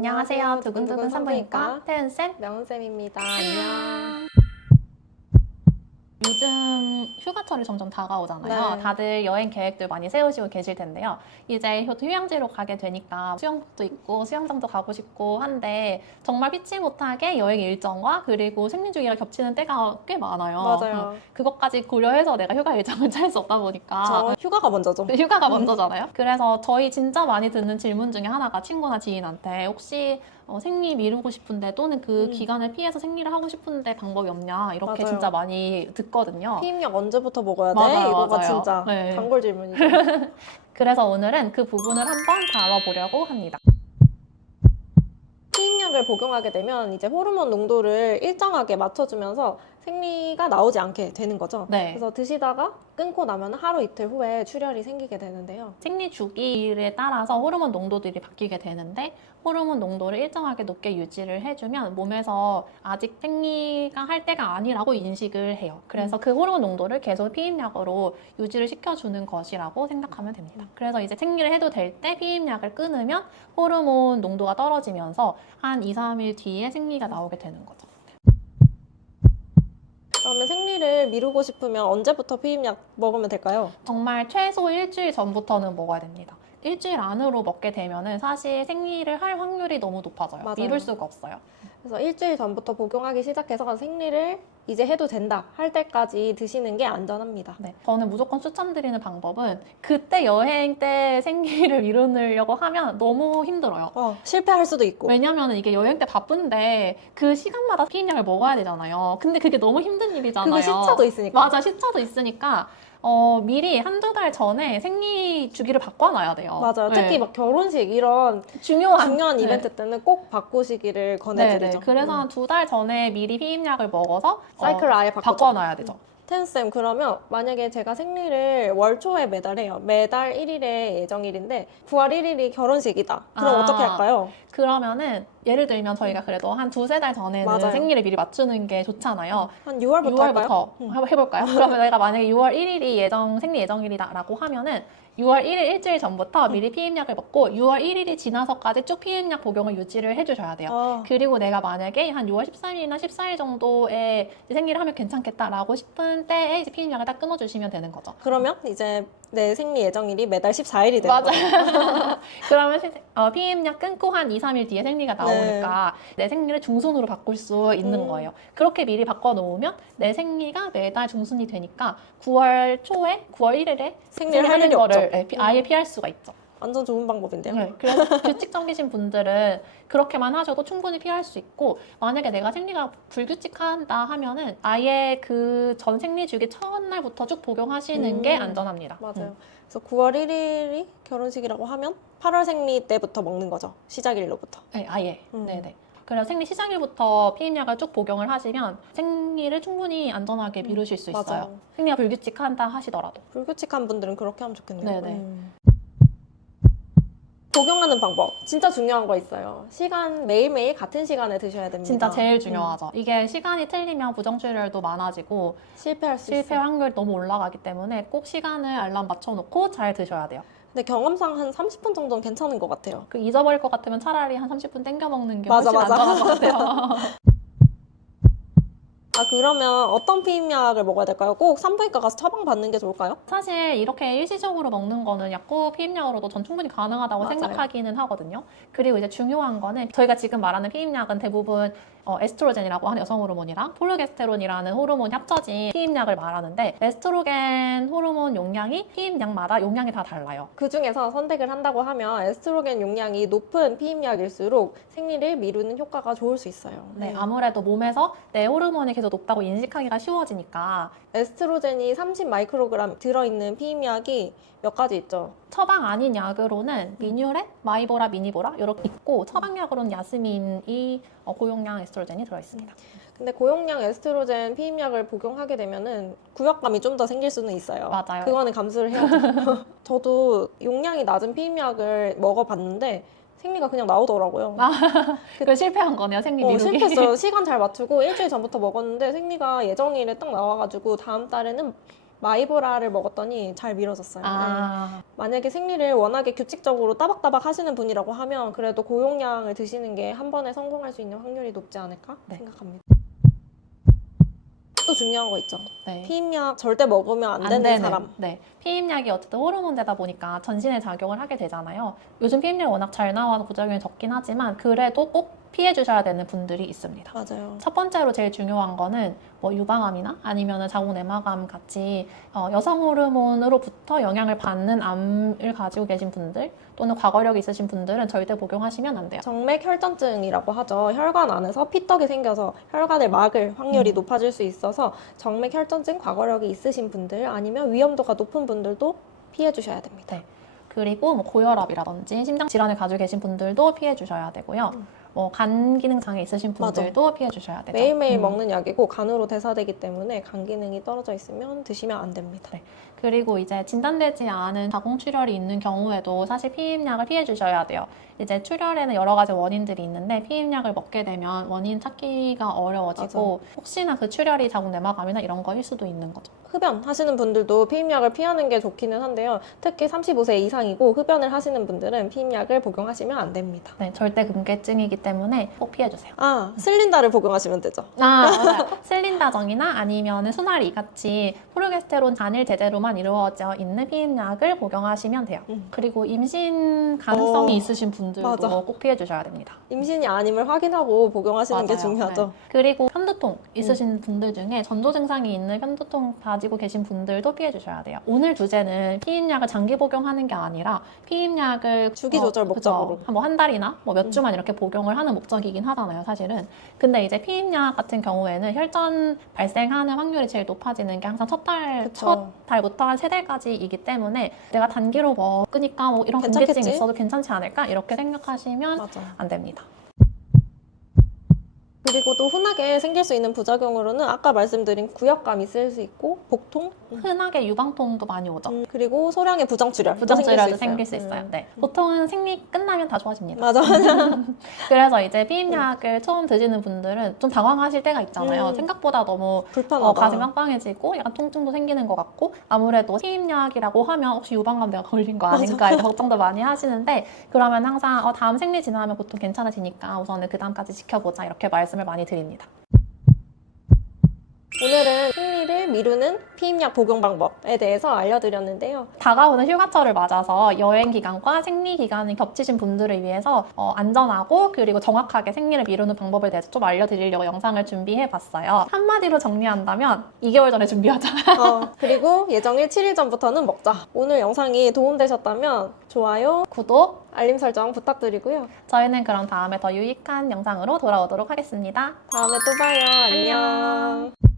안녕하세요. 두근두근 산부인과 태은쌤. 명은쌤입니다. 안녕. 요즘 휴가철이 점점 다가오잖아요. 네. 다들 여행 계획들 많이 세우시고 계실 텐데요. 이제 휴양지로 가게 되니까 수영복도 있고 수영장도 가고 싶고 한데 정말 피치 못하게 여행 일정과 그리고 생리주기가 겹치는 때가 꽤 많아요. 맞아요. 그것까지 고려해서 내가 휴가 일정을 짤 수 없다 보니까 저 휴가가 먼저죠. 휴가가 먼저잖아요. 그래서 저희 진짜 많이 듣는 질문 중에 하나가 친구나 지인한테 혹시 생리 미루고 싶은데 또는 그 기간을 피해서 생리를 하고 싶은데 방법이 없냐 이렇게 맞아요. 진짜 많이 듣거든요. 피임약 언제부터 먹어야 돼? 맞아요, 이거가 맞아요. 진짜 네. 단골 질문이죠. 그래서 오늘은 그 부분을 한번 다뤄보려고 합니다. 피임약을 복용하게 되면 이제 호르몬 농도를 일정하게 맞춰주면서 생리가 나오지 않게 되는 거죠. 네. 그래서 드시다가 끊고 나면 하루 이틀 후에 출혈이 생기게 되는데요. 생리 주기에 따라서 호르몬 농도들이 바뀌게 되는데 호르몬 농도를 일정하게 높게 유지를 해주면 몸에서 아직 생리가 할 때가 아니라고 인식을 해요. 그래서 그 호르몬 농도를 계속 피임약으로 유지를 시켜주는 것이라고 생각하면 됩니다. 그래서 이제 생리를 해도 될 때 피임약을 끊으면 호르몬 농도가 떨어지면서 한 2, 3일 뒤에 생리가 나오게 되는 거죠. 그러면 생리를 미루고 싶으면 언제부터 피임약 먹으면 될까요? 정말 최소 일주일 전부터는 먹어야 됩니다. 일주일 안으로 먹게 되면은 사실 생리를 할 확률이 너무 높아져요. 맞아요. 미룰 수가 없어요. 그래서 일주일 전부터 복용하기 시작해서 생리를 이제 해도 된다 할 때까지 드시는 게 안전합니다. 네, 저는 무조건 추천드리는 방법은 그때 여행 때 생리를 미루려고 하면 너무 힘들어요. 실패할 수도 있고. 왜냐면 이게 여행 때 바쁜데 그 시간마다 피임약을 먹어야 되잖아요. 근데 그게 너무 힘든 일이잖아요. 그거 시차도 있으니까. 맞아, 시차도 있으니까 미리 한두 달 전에 생리 주기를 바꿔놔야 돼요. 맞아요. 네. 특히 막 결혼식 이런 중요한 중요한 네. 이벤트 때는 꼭 바꾸시기를 권해드리죠. 네네. 그래서 한 2달 전에 미리 피임약을 먹어서 사이클을 아예 바꿔놔야 되죠. 태은쌤, 그러면 만약에 제가 생리를 월 초에 매달 해요. 매달 1일에 예정일인데 9월 1일이 결혼식이다. 그럼 어떻게 할까요? 그러면은 예를 들면 저희가 그래도 한 2~3달 전에는 맞아요. 생리를 미리 맞추는 게 좋잖아요. 한 6월부터 할까요? 6월부터 한번 해볼까요? 그러면 내가 만약에 6월 1일이 생리 예정일이다라고 하면은 6월 1일 일주일 전부터 미리 피임약을 먹고 6월 1일이 지나서까지 쭉 피임약 복용을 유지를 해주셔야 돼요. 그리고 내가 만약에 한 6월 13일이나 14일 정도에 생리를 하면 괜찮겠다라고 싶은 때에 이제 피임약을 딱 끊어주시면 되는 거죠. 그러면 이제 내 생리 예정일이 매달 14일이 되는 거예요. 맞아요. 그러면 피임약 끊고 한 2, 3일 뒤에 생리가 나오니까 내 생리를 중순으로 바꿀 수 있는 거예요. 그렇게 미리 바꿔놓으면 내 생리가 매달 중순이 되니까 9월 초에, 9월 1일에 생리를 할 일이 거를 없죠. 아예 피할 수가 있죠. 완전 좋은 방법인데요. 네, 그래서 규칙적이신 분들은 그렇게만 하셔도 충분히 피할 수 있고 만약에 내가 생리가 불규칙하다 하면은 아예 그 전 생리 주기 첫날부터 쭉 복용하시는 게 안전합니다. 맞아요. 그래서 9월 1일이 결혼식이라고 하면 8월 생리 때부터 먹는 거죠. 시작일로부터. 네, 아예. 네네. 그래서 생리 시작일부터 피임약을 쭉 복용을 하시면 생리를 충분히 안전하게 미루실 수 있어요. 맞아요. 생리가 불규칙하다 하시더라도. 불규칙한 분들은 그렇게 하면 좋겠네요. 네네. 복용하는 방법 진짜 중요한 거 있어요. 시간 매일매일 같은 시간에 드셔야 됩니다. 진짜 제일 중요하죠. 이게 시간이 틀리면 부정출혈도 많아지고 실패할 수 실패 있어요. 확률이 너무 올라가기 때문에 꼭 시간을 알람 맞춰놓고 잘 드셔야 돼요. 근데 경험상 한 30분 정도는 괜찮은 것 같아요. 그 잊어버릴 것 같으면 차라리 한 30분 땡겨 먹는 게 맞아, 훨씬 맞아. 안전한 것 같아요. 그러면 어떤 피임약을 먹어야 될까요? 꼭 산부인과 가서 처방 받는 게 좋을까요? 사실 이렇게 일시적으로 먹는 거는 약국 피임약으로도 전 충분히 가능하다고 맞아요. 생각하기는 하거든요. 그리고 이제 중요한 거는 저희가 지금 말하는 피임약은 대부분 에스트로겐이라고 하는 여성 호르몬이랑 프로게스테론이라는 호르몬이 합쳐진 피임약을 말하는데 에스트로겐 호르몬 용량이 피임약마다 용량이 다 달라요. 그 중에서 선택을 한다고 하면 에스트로겐 용량이 높은 피임약일수록 생리를 미루는 효과가 좋을 수 있어요. 네, 아무래도 몸에서 내 호르몬이 계속 높다고 인식하기가 쉬워지니까 에스트로겐이 30 마이크로그램 들어있는 피임약이 몇 가지 있죠. 처방 아닌 약으로는 미뉴렛, 마이보라, 미니보라 이렇게 있고 처방약으로는 야스민이 고용량 에스트로겐이 들어있습니다. 근데 고용량 에스트로겐 피임약을 복용하게 되면은 구역감이 좀 더 생길 수는 있어요. 맞아요. 그거는 감수를 해야죠. 저도 용량이 낮은 피임약을 먹어봤는데 생리가 그냥 나오더라고요. 그 실패한 거네요, 생리 미루기. 실패했어요. 시간 잘 맞추고 일주일 전부터 먹었는데 생리가 예정일에 딱 나와가지고 다음 달에는 마이보라를 먹었더니 잘 미뤄졌어요. 네. 아, 만약에 생리를 워낙에 규칙적으로 따박따박 하시는 분이라고 하면 그래도 고용량을 드시는 게 한 번에 성공할 수 있는 확률이 높지 않을까 네. 생각합니다. 또 중요한 거 있죠. 네. 피임약 절대 먹으면 안 되는 사람. 네. 피임약이 어쨌든 호르몬되다 보니까 전신에 작용을 하게 되잖아요. 요즘 피임약이 워낙 잘 나와서 부작용이 적긴 하지만 그래도 꼭 피해 주셔야 되는 분들이 있습니다. 맞아요. 첫 번째로 제일 중요한 거는 뭐 유방암이나 아니면 자궁내막암 같이 여성 호르몬으로부터 영향을 받는 암을 가지고 계신 분들 또는 과거력이 있으신 분들은 절대 복용하시면 안 돼요. 정맥 혈전증이라고 하죠. 혈관 안에서 피떡이 생겨서 혈관을 막을 확률이 높아질 수 있어서 정맥 혈전증 과거력이 있으신 분들 아니면 위험도가 높은 분들도 피해 주셔야 됩니다. 네. 그리고 뭐 고혈압이라든지 심장 질환을 가지고 계신 분들도 피해 주셔야 되고요. 뭐 간 기능 장애 있으신 분들도 피해 주셔야 되죠. 매일매일 먹는 약이고 간으로 대사되기 때문에 간 기능이 떨어져 있으면 드시면 안 됩니다. 네. 그리고 이제 진단되지 않은 자궁출혈이 있는 경우에도 사실 피임약을 피해 주셔야 돼요. 이제 출혈에는 여러 가지 원인들이 있는데 피임약을 먹게 되면 원인 찾기가 어려워지고 혹시나 그 출혈이 자궁내막암이나 이런 거일 수도 있는 거죠. 흡연 하시는 분들도 피임약을 피하는 게 좋기는 한데요. 특히 35세 이상이고 흡연을 하시는 분들은 피임약을 복용하시면 안 됩니다. 네, 절대 금계증이기 때문에 꼭 피해 주세요. 슬린다를 복용하시면 되죠. 맞아요. 슬린다정이나 아니면 수나리 같이 프로게스테론 단일 제제로만 이루어져 있는 피임약을 복용하시면 돼요. 그리고 임신 가능성이 있으신 분들도 맞아. 꼭 피해 주셔야 됩니다. 임신이 아님을 확인하고 복용하시는 게 맞아요. 중요하죠. 네. 그리고 편두통 있으신 분들 중에 전조 증상이 있는 편두통 가지고 계신 분들도 피해 주셔야 돼요. 오늘 주제는 피임약을 장기 복용하는 게 아니라 피임약을 주기 조절 목적으로. 뭐 한 달이나 뭐 몇 주만 이렇게 복용을 하는 목적이긴 하잖아요, 사실은. 근데 이제 피임약 같은 경우에는 혈전 발생하는 확률이 제일 높아지는 게 항상 첫 달부터 한 3달까지이기 때문에 내가 단기로 먹으니까 뭐 이런 괜찮겠지? 금계증이 있어도 괜찮지 않을까? 이렇게 생각하시면 맞아. 안 됩니다. 그리고 또 흔하게 생길 수 있는 부작용으로는 아까 말씀드린 구역감이 있을 수 있고 복통, 흔하게 유방통도 많이 오죠. 그리고 소량의 부정출혈 부정출혈도 생길 수 있어요. 네. 보통은 생리 끝나면 다 좋아집니다. 맞아. 그래서 이제 피임약을 처음 드시는 분들은 좀 당황하실 때가 있잖아요. 생각보다 너무 불편하다. 가슴이 빵빵해지고 약간 통증도 생기는 것 같고 아무래도 피임약이라고 하면 혹시 유방암 내가 걸린 거 아닌가 이렇게 걱정도 많이 하시는데 그러면 항상 다음 생리 지나면 보통 괜찮아지니까 우선은 그 다음까지 지켜보자 이렇게 말씀을 많이 드립니다. 오늘은 생리를 미루는 피임약 복용 방법에 대해서 알려드렸는데요. 다가오는 휴가철을 맞아서 여행 기간과 생리 기간이 겹치신 분들을 위해서 안전하고 그리고 정확하게 생리를 미루는 방법에 대해서 좀 알려드리려고 영상을 준비해봤어요. 한마디로 정리한다면 2개월 전에 준비하자. 그리고 예정일 7일 전부터는 먹자. 오늘 영상이 도움되셨다면 좋아요, 구독, 알림 설정 부탁드리고요. 저희는 그럼 다음에 더 유익한 영상으로 돌아오도록 하겠습니다. 다음에 또 봐요. 안녕. 안녕.